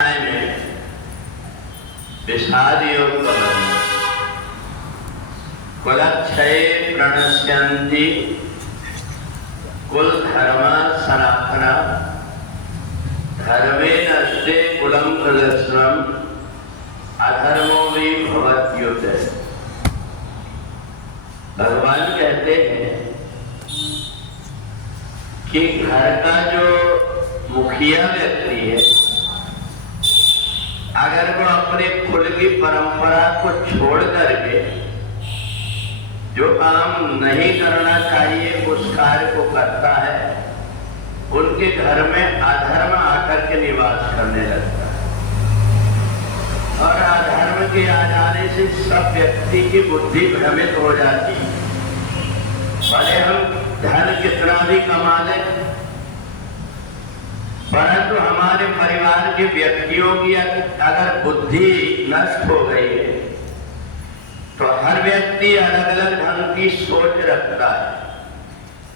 में विषाद योग का वर्णन। कुलक्षये प्रणश्यन्ति कुल धर्म सनातना धर्मे नष्टे कुलम प्रदर्शनम अधर्मो भी भवत्युत। भगवान कहते हैं कि घर का जो मुखिया व्यक्ति है, अगर वो अपने कुल की परंपरा को छोड़ करके जो काम नहीं करना चाहिए उस कार्य को करता है, उनके घर में अधर्म आकर के निवास करने लगता है। और अधर्म के आ जाने से सब व्यक्ति की बुद्धि भ्रमित हो जाती है। भले हम धन कितना भी कमा लें, परंतु हमारे परिवार के व्यक्तियों की अगर बुद्धि नष्ट हो गई है तो हर व्यक्ति अलग अलग ढंग की सोच रखता है,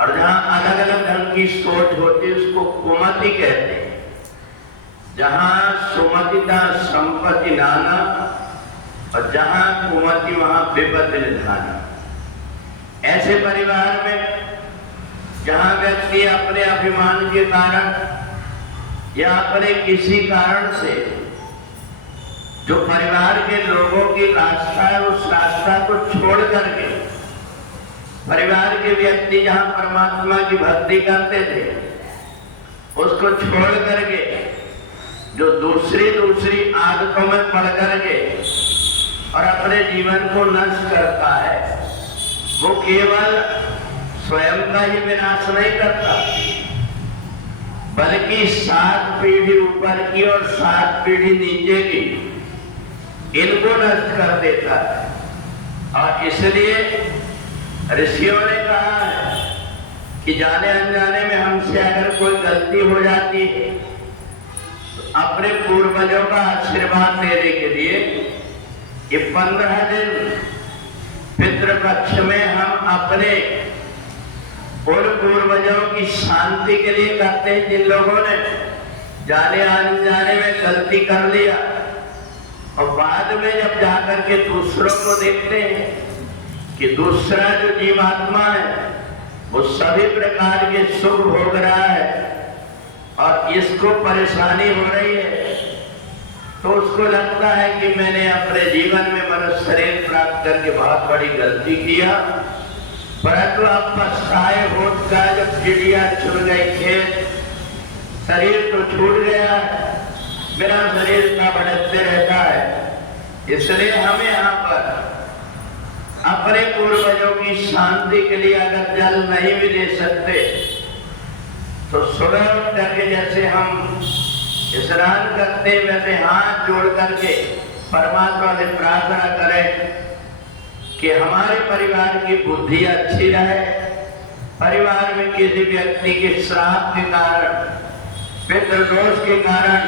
और जहां अलग अलग ढंग की सोच होती है उसको कुमति कहते हैं। जहां सुमतिता संपत्ति नाना और जहां कुमति वहां विपत्ति निधाना। ऐसे परिवार में जहां व्यक्ति अपने अभिमान के कारण या अपने किसी कारण से जो परिवार के लोगों की रास्ता है उस रास्ता को छोड़ करके परिवार के व्यक्ति जहां परमात्मा की भक्ति करते थे उसको छोड़ करके जो दूसरी आदतों में पड़ करके और अपने जीवन को नष्ट करता है, वो केवल स्वयं का ही विनाश नहीं करता बल्कि 7 पीढ़ी ऊपर की और 7 पीढ़ी नीचे की इनको नष्ट कर देता है। और इसलिए ऋषियों ने कहा है कि जाने अनजाने में हमसे अगर कोई गलती हो जाती है तो अपने पूर्वजों का आशीर्वाद देने के लिए ये 15 दिन पितृपक्ष में हम अपने उन पूर्वजों की शांति के लिए करते हैं जिन लोगों ने जाने अनजाने में गलती कर लिया, और बाद में जब जाकर के दूसरों को देखते हैं कि दूसरा जो जीवात्मा है वो सभी प्रकार के सुख भोग रहा है और इसको परेशानी हो रही है, तो उसको लगता है कि मैंने अपने जीवन में मनुष्य शरीर प्राप्त करके बहुत बड़ी गलती किया। परंतु अब पछताए होत का जब चिड़िया छुड़ गई खेत, शरीर तो छूट गया, मेरा शरीर का भटकते रहता है। इसलिए हम यहाँ पर अपने पूर्वजों की शांति के लिए अगर जल नहीं भी दे सकते तो सुबह उठ करके जैसे हम स्नान करते वैसे हाथ जोड़ करके परमात्मा से प्रार्थना करें कि हमारे परिवार की बुद्धि अच्छी रहे, परिवार में किसी व्यक्ति के श्राप के कारण, पितृदोष के कारण